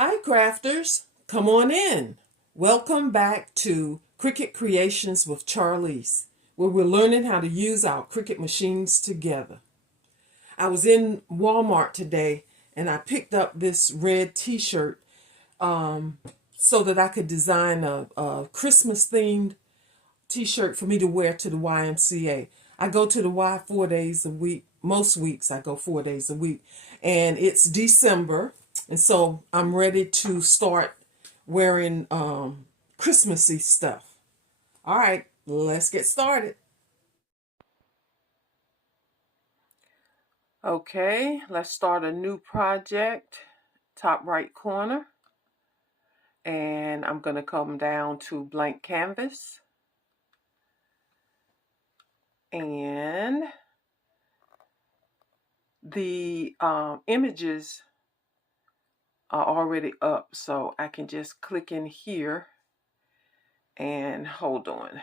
Hi crafters, come on in. Welcome back to Cricut Creations with Charlease, where we're learning how to use our Cricut machines together. I was in Walmart today and I picked up this red t-shirt so that I could design a Christmas themed t-shirt for me to wear to the YMCA. I go to the Y 4 days a week. Most weeks I go 4 days a week. And it's December. And so I'm ready to start wearing Christmassy stuff. All right, let's get started. Okay, let's start a new project. Top right corner. And I'm going to come down to blank canvas. And the images are already up, so I can just click in here and hold on.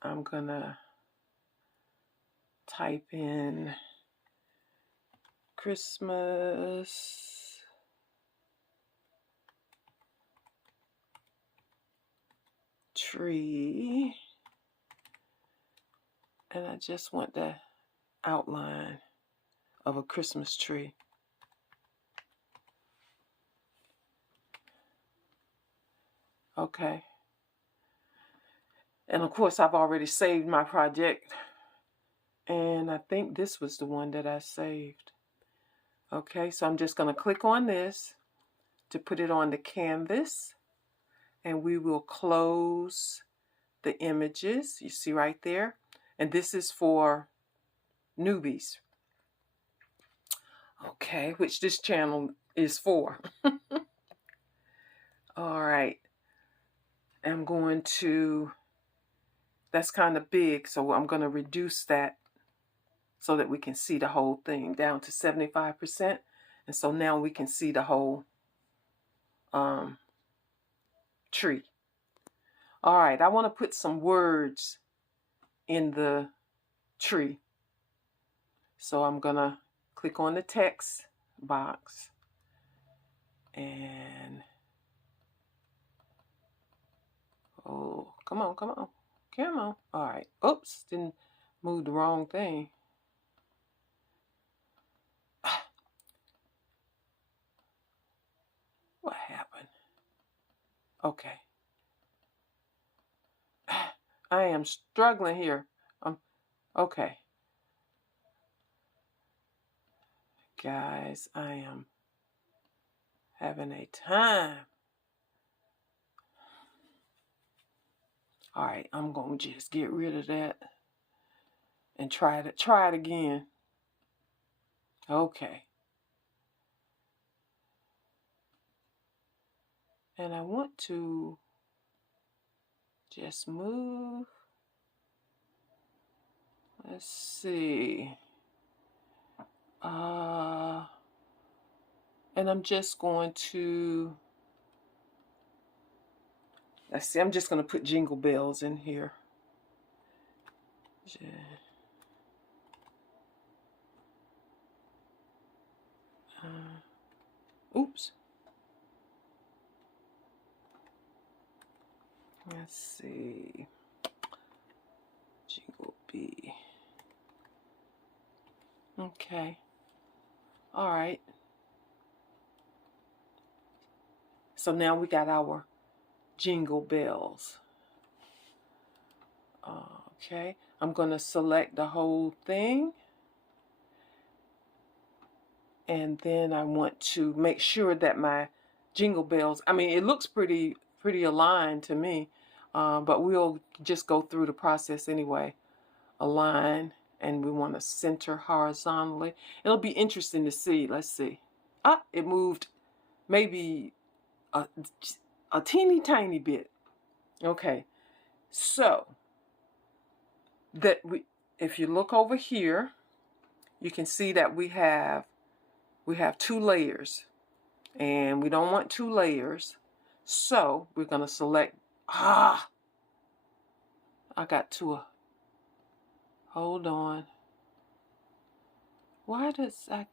I'm gonna type in Christmas tree, and I just want the outline of a Christmas tree. Okay. And of course, I've already saved my project. And I think this was the one that I saved. Okay, so I'm just going to click on this to put it on the canvas. And we will close the images. You see right there. And this is for newbies. Okay, which this channel is for. All right. I'm going to... That's kind of big, so I'm going to reduce that so that we can see the whole thing down to 75%. And so now we can see the whole tree. All right, I want to put some words in the tree. So I'm going to click on the text box and... Oh, come on, come on. Come on. All right. Oops, didn't move the wrong thing. What happened? Okay. I am struggling here. Okay. Guys, I am having a time. All right, I'm going to just get rid of that and try it again. Okay. And I want to just move. Let's see. And I'm just going to... Let's see, I'm just going to put jingle bells in here. Oops. Let's see. Jingle B. Okay. All right. So now we got our jingle bells. Okay. I'm going to select the whole thing. And then I want to make sure that my jingle bells, I mean, it looks pretty aligned to me, but we'll just go through the process anyway. Align, and we want to center horizontally. It'll be interesting to see. Let's see. Ah, it moved maybe a teeny tiny bit. Okay, so that if you look over here, you can see that we have 2 layers, and we don't want 2 layers, so we're going to select... I got to a... Hold on. Why does I...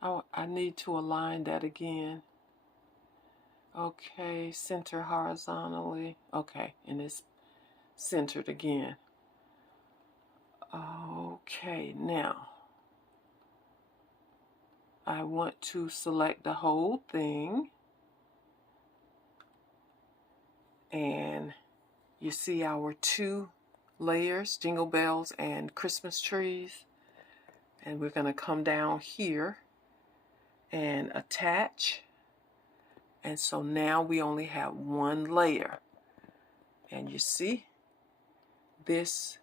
Oh, I need to align that again. Okay, center horizontally. Okay, and it's centered again. Okay, now I want to select the whole thing, and you see our 2 layers, jingle bells and Christmas trees, and we're going to come down here and attach, and so now we only have 1 layer, and you see this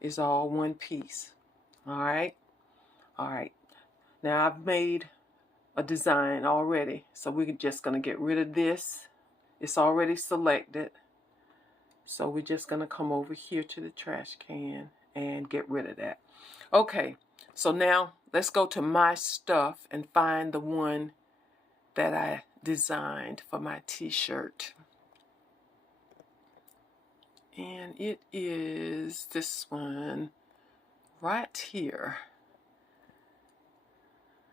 is all one piece. All right, now I've made a design already, so we're just going to get rid of this. It's already selected, so we're just going to come over here to the trash can and get rid of that. Okay, so now let's go to my stuff and find the one that I designed for my t-shirt. And it is this one right here.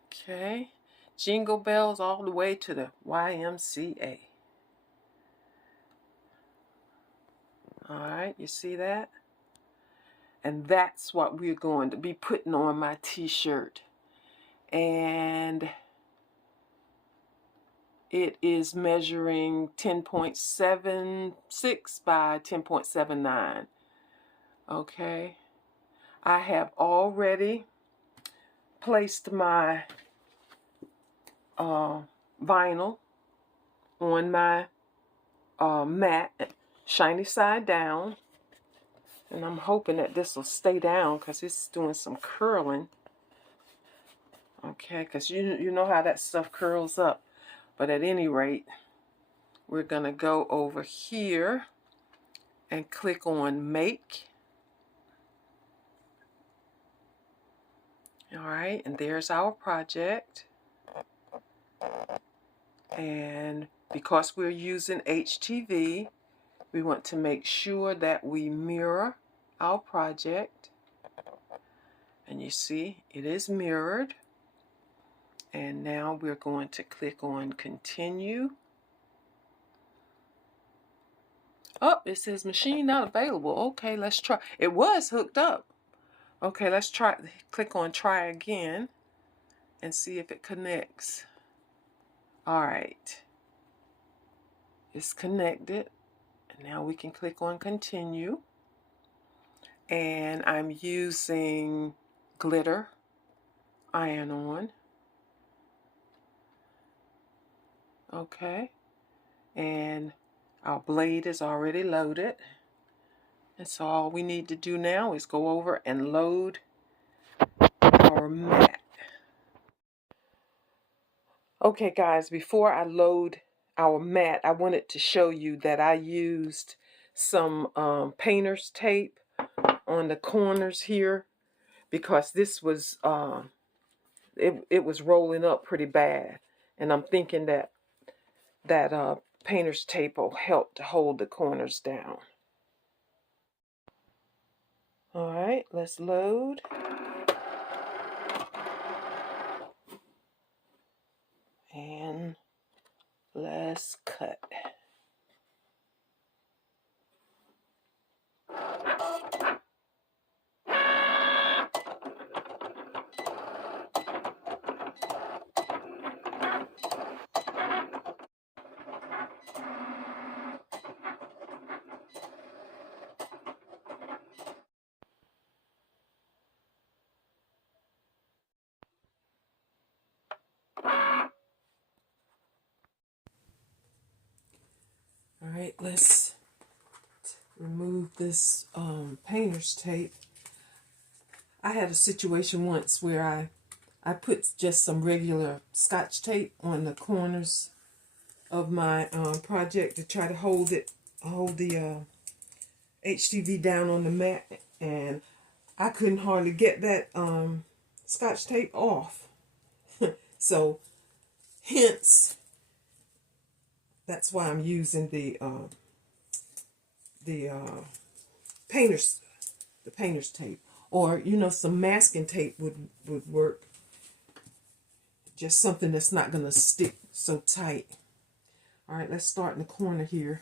Okay, jingle bells all the way to the YMCA. All right, you see that? And that's what we're going to be putting on my t-shirt. And it is measuring 10.76 by 10.79. Okay, I have already placed my vinyl on my mat, shiny side down, and I'm hoping that this will stay down because it's doing some curling. Okay, because you know how that stuff curls up. But at any rate, we're going to go over here and click on Make. All right, and there's our project. And because we're using HTV, we want to make sure that we mirror our project. And you see, it is mirrored. And now we're going to click on Continue. Oh, it says machine not available. Okay, let's try. It was hooked up. Okay, let's try. Click on Try Again and see if it connects. All right. It's connected. And now we can click on Continue. And I'm using glitter iron-on. Okay. And our blade is already loaded. And so all we need to do now is go over and load our mat. Okay guys, before I load our mat, I wanted to show you that I used some painter's tape on the corners here because this was it was rolling up pretty bad, and I'm thinking that painter's tape will help to hold the corners down. All right, let's load. And let's cut. All right, let's remove this painter's tape. I had a situation once where I put just some regular Scotch tape on the corners of my project to try to hold the HTV down on the mat, and I couldn't hardly get that Scotch tape off. So hence, that's why I'm using the painter's tape, or you know, some masking tape would work just something that's not going to stick so tight. All right, let's start in the corner here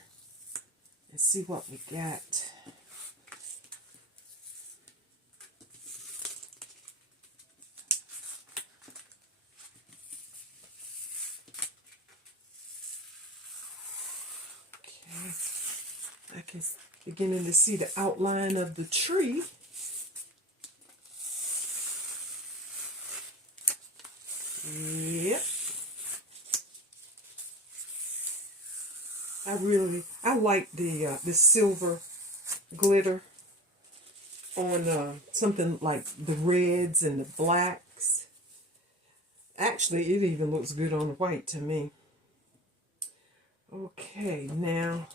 and see what we got. Okay, I can beginning to see the outline of the tree. Yep. I like the silver glitter on something like the reds and the blacks. Actually, it even looks good on white to me. Okay, now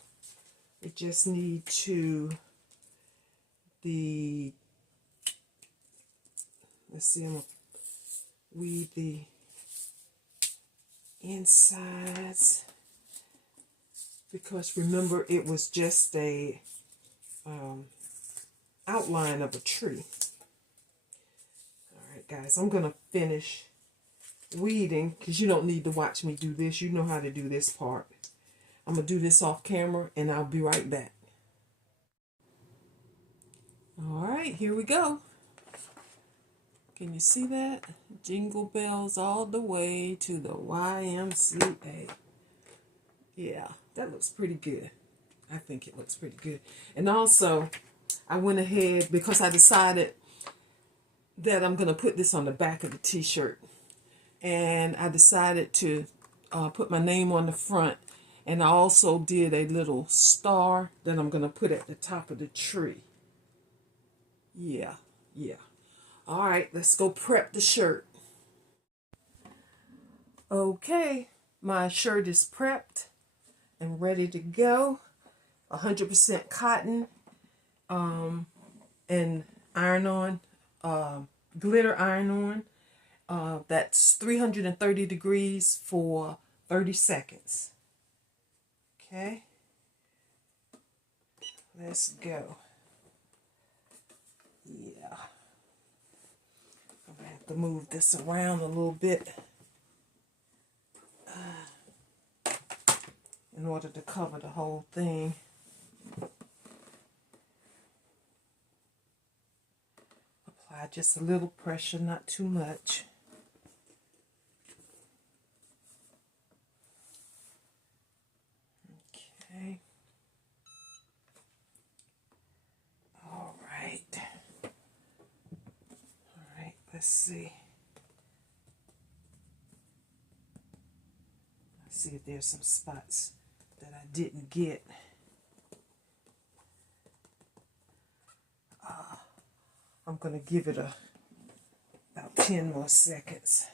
we just need to let's see, I'm gonna weed the insides, because remember it was just a outline of a tree. All right, guys, I'm gonna finish weeding because you don't need to watch me do this. You know how to do this part. I'm gonna do this off camera and I'll be right back. All right, here we go. Can you see that? Jingle bells all the way to the YMCA. Yeah, that looks pretty good. I think it looks pretty good. And also, I went ahead because I decided that I'm going to put this on the back of the t-shirt. And I decided to put my name on the front. And I also did a little star that I'm going to put at the top of the tree. Yeah. All right, let's go prep the shirt. Okay, my shirt is prepped and ready to go. 100% cotton and iron-on, glitter iron-on. That's 330 degrees for 30 seconds. Okay, let's go. Yeah. I'm going to have to move this around a little bit in order to cover the whole thing. Apply just a little pressure, not too much. Okay. All right. Let's see. Let's see if there's some spots that I didn't get. I'm going to give it about 10 more seconds.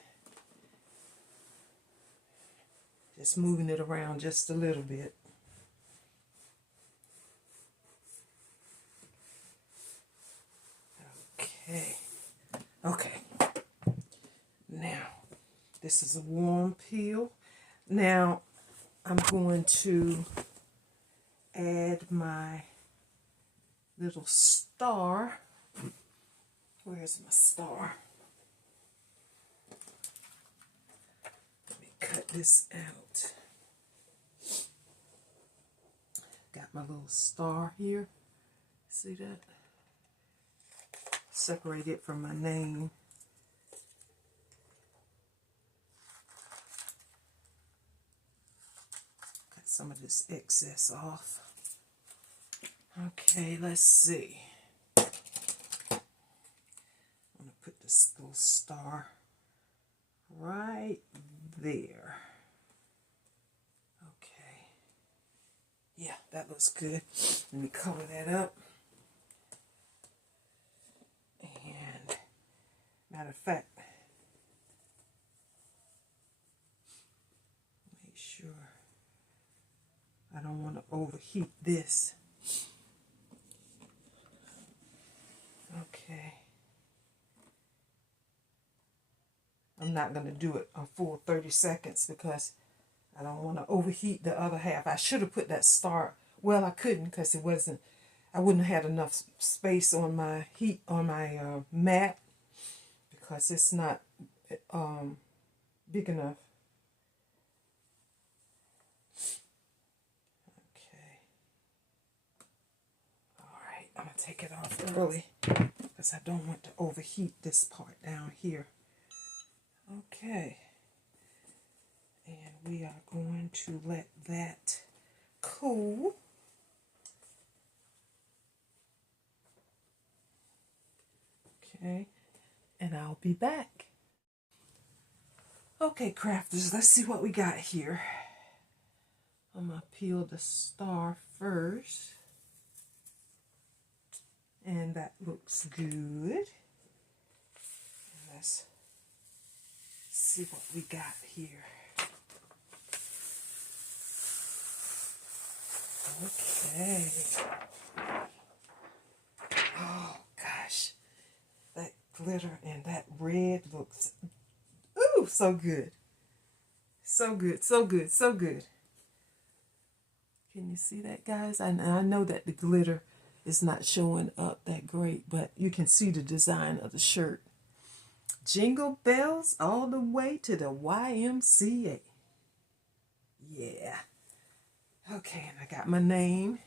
Just moving it around just a little bit. Okay. Now, this is a warm peel. Now, I'm going to add my little star. Where's my star? Let me cut this out. Got my little star here. See that? Separate it from my name. Cut some of this excess off. Okay, let's see. I'm going to put this little star right there. Okay. Yeah, that looks good. Let me cover that up. And matter of fact, make sure I don't want to overheat this. Okay. I'm not going to do it a full 30 seconds because I don't want to overheat the other half. I should have put that star. Well, I couldn't because it wasn't. I wouldn't have had enough space on my mat because it's not big enough. Okay. All right, I'm going to take it off early because I don't want to overheat this part down here. Okay. And we are going to let that cool. Okay, and I'll be back. Okay, crafters, let's see what we got here. I'm going to peel the star first. And that looks good. Let's see what we got here. Okay. Oh, gosh. That glitter and that red looks, ooh, so good. So good, so good, so good. Can you see that, guys? I know that the glitter is not showing up that great, but you can see the design of the shirt. Jingle bells all the way to the YMCA. Yeah. Okay, and I got my name.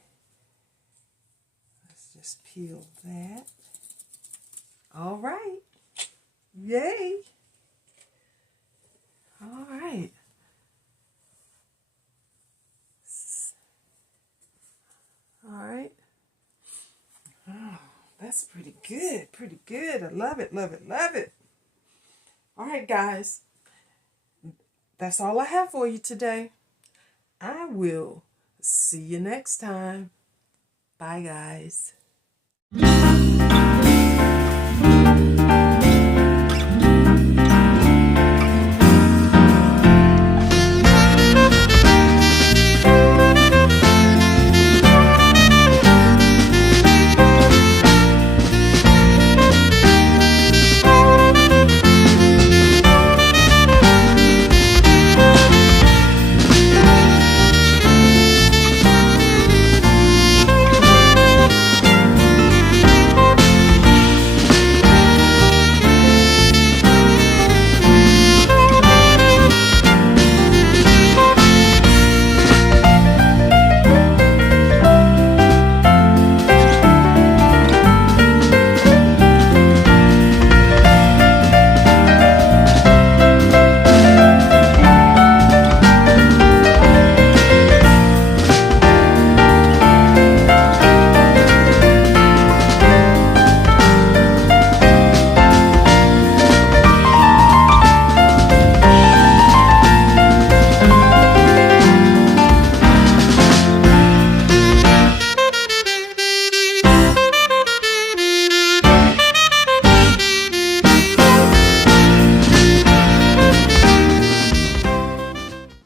Let's just peel that. All right. Yay. All right. All right. Oh, that's pretty good. Pretty good. I love it, love it, love it. All right, guys. That's all I have for you today. I will see you next time. Bye, guys.